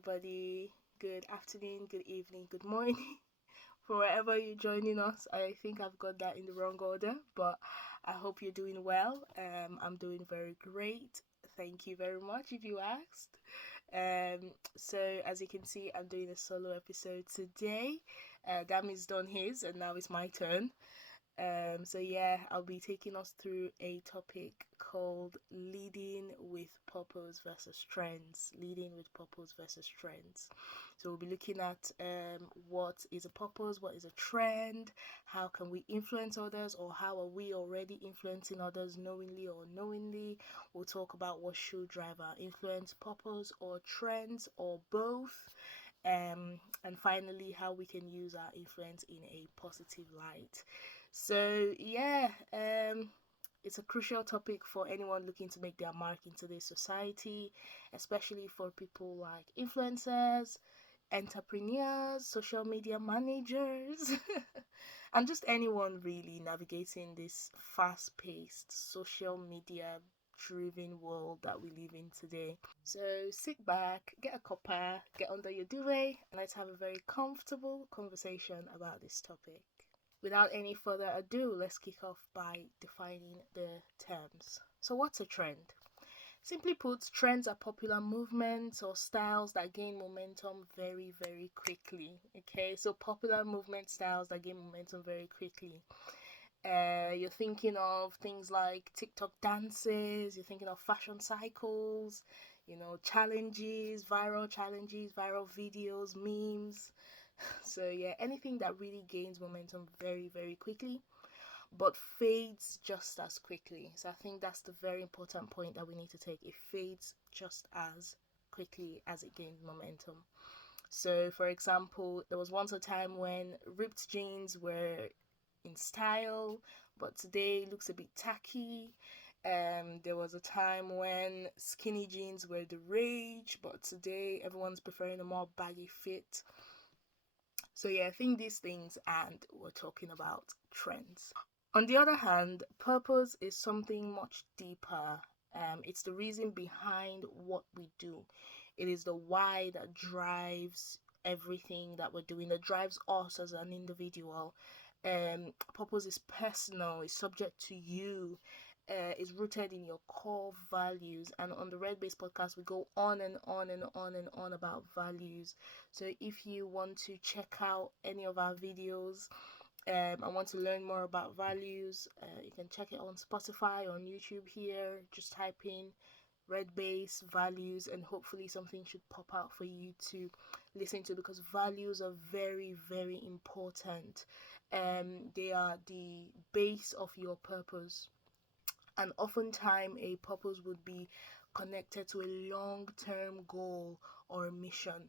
everybody. Good afternoon, good evening, good morning. For wherever you're joining us, I think I've got that in the wrong order, but I hope you're doing well. I'm doing very great. Thank you very much if you asked. So as you can see, I'm doing a solo episode today. Dami's done his, and now it's my turn. I'll be taking us through a topic called leading with purpose versus trends. Leading with purpose versus trends. So we'll be looking at what is a purpose, what is a trend, how can we influence others, or how are we already influencing others knowingly or unknowingly. We'll talk about what should drive our influence, purpose or trends or both. And finally, how we can use our influence in a positive light. It's a crucial topic for anyone looking to make their mark into this society, especially for people like influencers, entrepreneurs, social media managers, and just anyone really navigating this fast paced social media driven world that we live in today. So sit back, get a cuppa, get under your duvet, and let's have a very comfortable conversation about this topic. Without any further ado, let's kick off by defining the terms. So, what's a trend? Simply put, trends are popular movements or styles that gain momentum very, very quickly. Okay, so popular movement styles that gain momentum very quickly. You're thinking of things like TikTok dances, you're thinking of fashion cycles, challenges, viral videos, memes. So yeah, anything that really gains momentum very, very quickly, but fades just as quickly. So I think that's the very important point that we need to take. It fades just as quickly as it gains momentum. So for example, there was once a time when ripped jeans were in style, but today looks a bit tacky. There was a time when skinny jeans were the rage, but today everyone's preferring a more baggy fit. So yeah, I think these things, and we're talking about trends. On the other hand, purpose is something much deeper. It's the reason behind what we do. It is the why that drives everything that we're doing, that drives us as an individual. Purpose is personal, it's subject to you, is rooted in your core values. And on the Red Base podcast, we go on and on and on and on about values. So if you want to check out any of our videos, I want to learn more about values, you can check it on Spotify, on YouTube here. Just type in Red Base values, and hopefully something should pop out for you to listen to, because values are very, very important. They are the base of your purpose, and oftentimes a purpose would be connected to a long-term goal or a mission.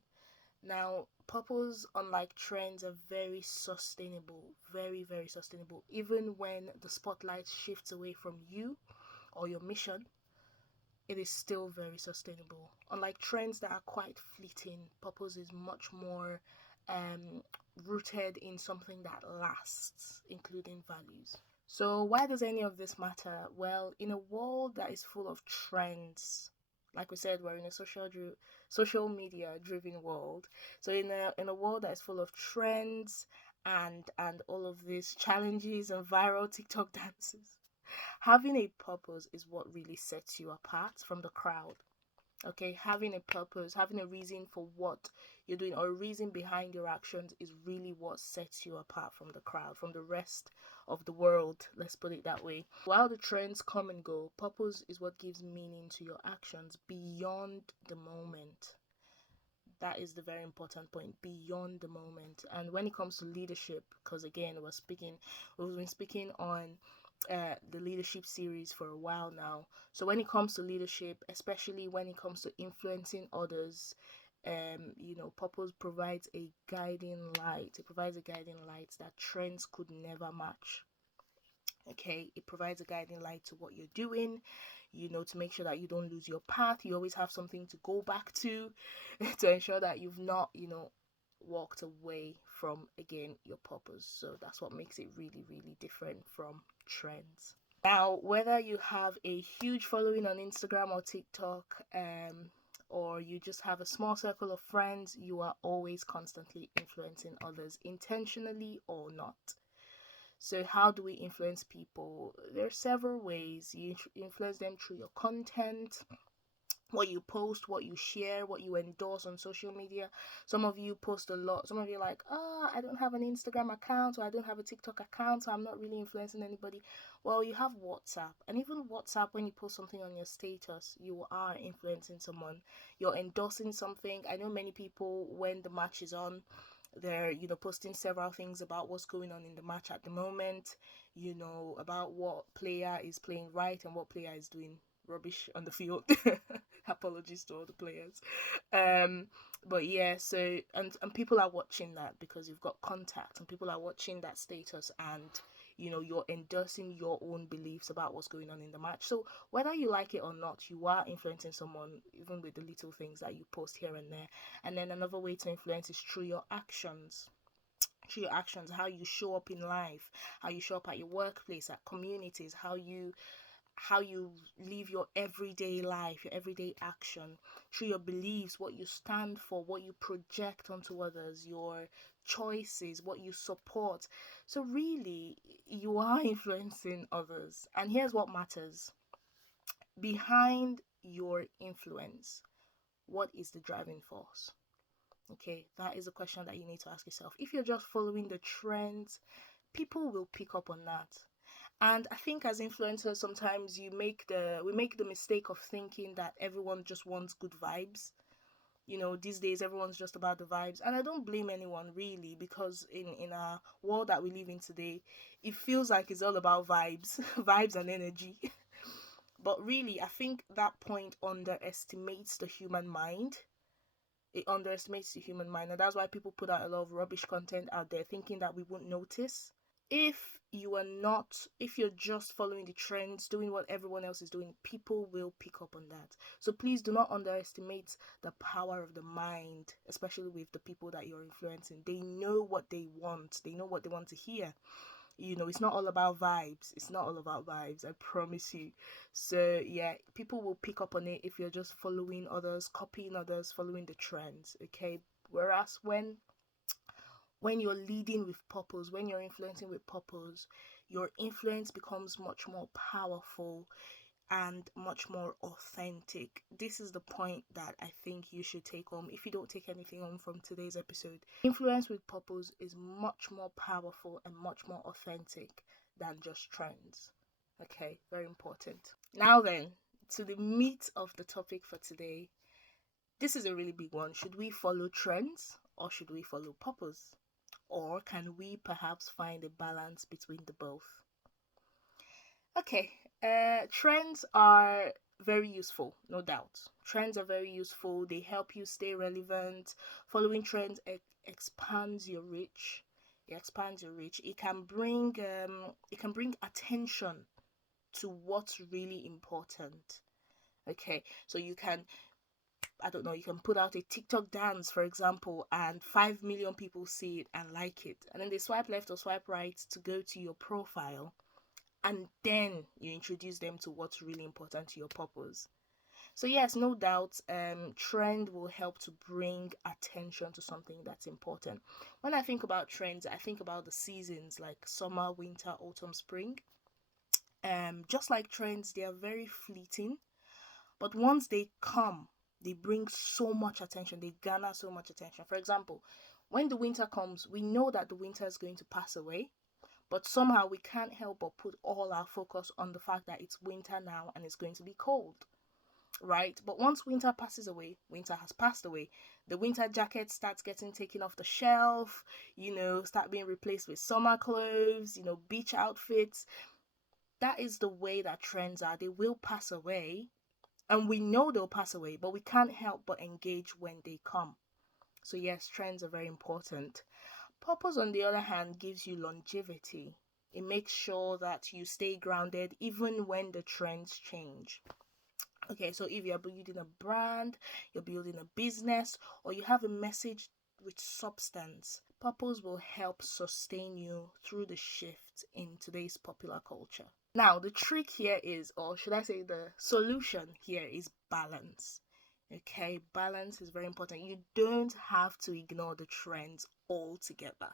Now, purpose, unlike trends, are very sustainable, very, very sustainable. Even when the spotlight shifts away from you or your mission, it is still very sustainable. Unlike trends that are quite fleeting, purpose is much more rooted in something that lasts, including values. So, why does any of this matter? Well, in a world that is full of trends, like we said, we're in a social media driven world. So in a world that is full of trends and all of these challenges and viral TikTok dances, having a purpose is what really sets you apart from the crowd. Okay, having a purpose, having a reason for what you're doing, or a reason behind your actions, is really what sets you apart from the crowd, from the rest of the world. Let's put it that way. While the trends come and go, purpose is what gives meaning to your actions beyond the moment. That is the very important point, beyond the moment. And when it comes to leadership, because again, we've been speaking on the leadership series for a while now. So when it comes to leadership, especially when it comes to influencing others, purpose provides a guiding light. It provides a guiding light that trends could never match. Okay, it provides a guiding light to what you're doing, to make sure that you don't lose your path. You always have something to go back to to ensure that you've not, walked away from, again, your purpose. So that's what makes it really, really different from trends. Now, whether you have a huge following on Instagram or TikTok, or you just have a small circle of friends, you are always constantly influencing others, intentionally or not. So, how do we influence people? There are several ways. You influence them through your content, what you post, what you share, what you endorse on social media. Some of you post a lot. Some of you are like, I don't have an Instagram account, or I don't have a TikTok account, so I'm not really influencing anybody. Well, you have WhatsApp, and even WhatsApp, when you post something on your status, you are influencing someone. You're endorsing something. I know many people, when the match is on, they're posting several things about what's going on in the match at the moment, about what player is playing right and what player is doing rubbish on the field. Apologies to all the players. But yeah, so and people are watching that because you've got contact, and people are watching that status, and you're endorsing your own beliefs about what's going on in the match. So whether you like it or not, you are influencing someone, even with the little things that you post here and there. And then another way to influence is through your actions. Through your actions, how you show up in life, how you show up at your workplace, at communities, how you live your everyday life, your everyday action, through your beliefs, what you stand for, what you project onto others, your choices, what you support. So really, you are influencing others. And here's what matters: behind your influence, what is the driving force? Okay, that is a question that you need to ask yourself. If you're just following the trends, people will pick up on that. And I think as influencers, sometimes we make the mistake of thinking that everyone just wants good vibes. These days everyone's just about the vibes, and I don't blame anyone really, because in our world that we live in today, it feels like it's all about vibes, vibes and energy. But really, I think that point underestimates the human mind. It underestimates the human mind, and that's why people put out a lot of rubbish content out there, thinking that we won't notice. If you're just following the trends, doing what everyone else is doing, people will pick up on that. So please do not underestimate the power of the mind, especially with the people that you're influencing. They know what they want. They know what they want to hear. It's not all about vibes. It's not all about vibes, I promise you. So yeah, people will pick up on it if you're just following others, copying others, following the trends, okay? Whereas when you're leading with purpose, when you're influencing with purpose, your influence becomes much more powerful and much more authentic. This is the point that I think you should take home. If you don't take anything home from today's episode, influence with purpose is much more powerful and much more authentic than just trends. Okay, very important. Now then, to the meat of the topic for today. This is a really big one. Should we follow trends or should we follow purpose? Or can we perhaps find a balance between the both? Okay, trends are very useful, no doubt. Trends are very useful. They help you stay relevant. Following trends expands your reach. It expands your reach. It can bring attention to what's really important. Okay, so you can, I don't know, you can put out a TikTok dance, for example, and 5 million people see it and like it. And then they swipe left or swipe right to go to your profile. And then you introduce them to what's really important to your purpose. So yes, no doubt, trend will help to bring attention to something that's important. When I think about trends, I think about the seasons like summer, winter, autumn, spring. Just like trends, they are very fleeting, but once they come, they bring so much attention. They garner so much attention. For example, when the winter comes, we know that the winter is going to pass away, but somehow we can't help but put all our focus on the fact that it's winter now and it's going to be cold, right? But once winter passes away, winter has passed away. The winter jacket starts getting taken off the shelf, start being replaced with summer clothes, beach outfits. That is the way that trends are. They will pass away, and we know they'll pass away, but we can't help but engage when they come. So yes, trends are very important. Purpose, on the other hand, gives you longevity. It makes sure that you stay grounded even when the trends change. Okay, so if you're building a brand, you're building a business, or you have a message with substance, purpose will help sustain you through the shift in today's popular culture. Now, the trick here is, or should I say the solution here is balance. Okay, balance is very important. You don't have to ignore the trends altogether.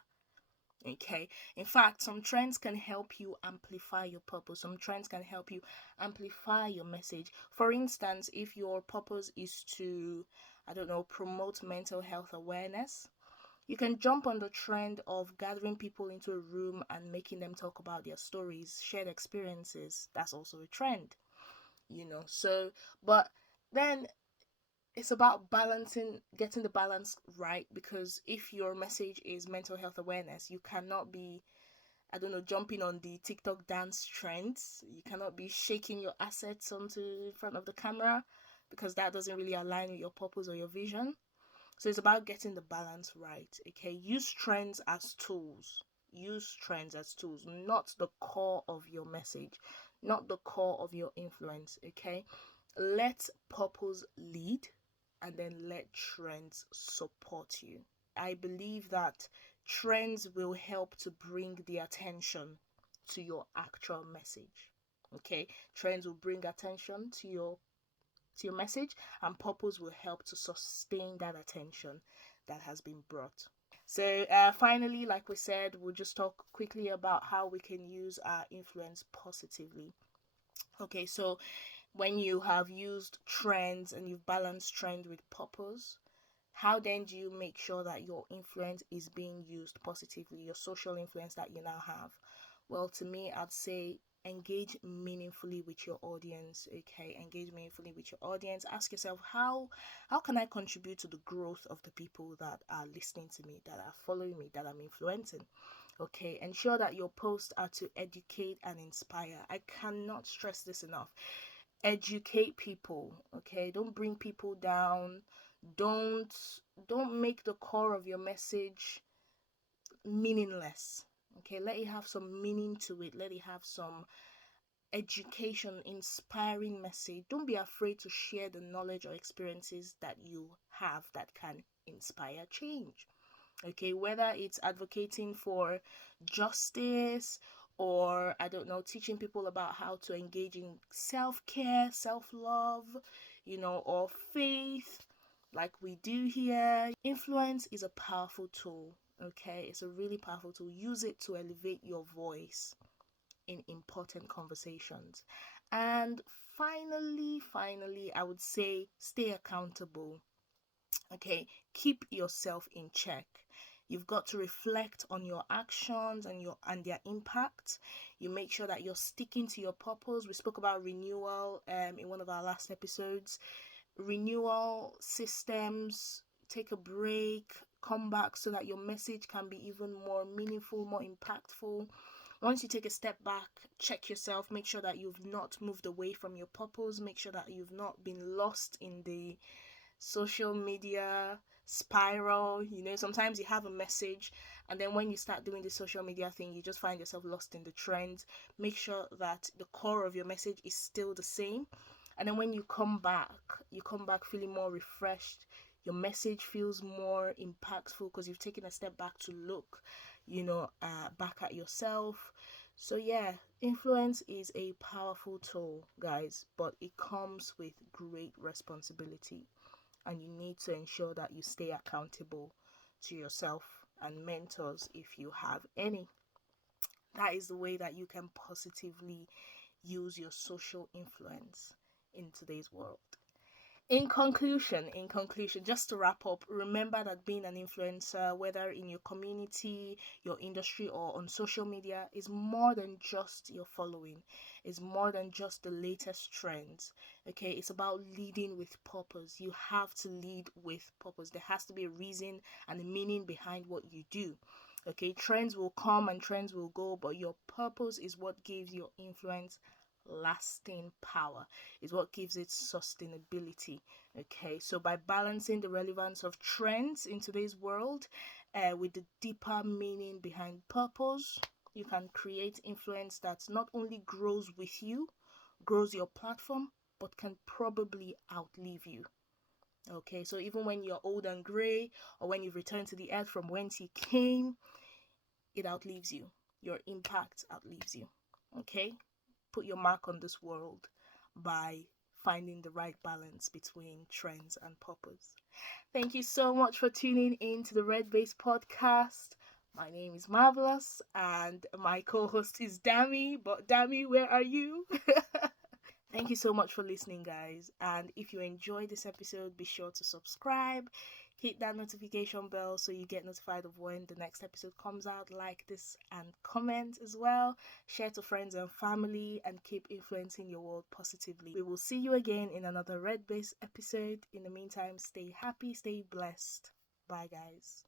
Okay, in fact, some trends can help you amplify your purpose. Some trends can help you amplify your message. For instance, if your purpose is to, I don't know, promote mental health awareness, you can jump on the trend of gathering people into a room and making them talk about their stories, shared experiences. That's also a trend, So, but then it's about balancing, getting the balance right, because if your message is mental health awareness, you cannot be, I don't know, jumping on the TikTok dance trends. You cannot be shaking your assets onto in front of the camera, because that doesn't really align with your purpose or your vision. So it's about getting the balance right. Okay, use trends as tools. Use trends as tools, not the core of your message, not the core of your influence. Okay, let purpose lead, and then let trends support you. I believe that trends will help to bring the attention to your actual message. Okay, trends will bring attention to your message, and purpose will help to sustain that attention that has been brought. So, finally, like we said, we'll just talk quickly about how we can use our influence positively. Okay, so when you have used trends and you've balanced trend with purpose, how then do you make sure that your influence is being used positively, your social influence that you now have? Well, to me, I'd say engage meaningfully with your audience. Okay, engage meaningfully with your audience. Ask yourself, how can I contribute to the growth of the people that are listening to me, that are following me, that I'm influencing? Okay, ensure that your posts are to educate and inspire. I cannot stress this enough. Educate people. Okay, don't bring people down. don't don't make the core of your message meaningless. Okay, let it have some meaning to it. Let it have some education, inspiring message. Don't be afraid to share the knowledge or experiences that you have that can inspire change. Okay, whether it's advocating for justice, or I don't know, teaching people about how to engage in self-care, self-love, or faith, like we do here. Influence is a powerful tool. Okay, it's a really powerful tool. Use it to elevate your voice in important conversations. And finally, I would say stay accountable. Okay, keep yourself in check. You've got to reflect on your actions and their impact. You make sure that you're sticking to your purpose. We spoke about renewal in one of our last episodes. Renewal systems, take a break, come back, so that your message can be even more meaningful, more impactful. Once you take a step back, check yourself, make sure that you've not moved away from your purpose, make sure that you've not been lost in the social media spiral. Sometimes you have a message, and then when you start doing the social media thing, you just find yourself lost in the trends. Make sure that the core of your message is still the same, and then when you come back feeling more refreshed. Your message feels more impactful because you've taken a step back to look back at yourself. So yeah, influence is a powerful tool, guys, but it comes with great responsibility, and you need to ensure that you stay accountable to yourself and mentors if you have any. That is the way that you can positively use your social influence in today's world. In conclusion, just to wrap up, remember that being an influencer, whether in your community, your industry, or on social media, is more than just your following. It's more than just the latest trends. Okay, it's about leading with purpose. You have to lead with purpose. There has to be a reason and a meaning behind what you do. Okay, trends will come and trends will go, but your purpose is what gives your influence lasting power, is what gives it sustainability. Okay, so by balancing the relevance of trends in today's world with the deeper meaning behind purpose, you can create influence that not only grows with you, grows your platform, but can probably outlive you. Okay, so even when you're old and gray, or when you've returned to the earth from whence you came, it outlives you. Your impact outlives you. Okay, put your mark on this world by finding the right balance between trends and purpose. Thank you so much for tuning in to the Red Base podcast. My name is Marvelous and my co host is Dami. But, Dami, where are you? Thank you so much for listening, guys. And if you enjoyed this episode, be sure to subscribe, hit that notification bell so you get notified of when the next episode comes out. Like this and comment as well. Share to friends and family and keep influencing your world positively. We will see you again in another Red Base episode. In the meantime, stay happy, stay blessed. Bye, guys.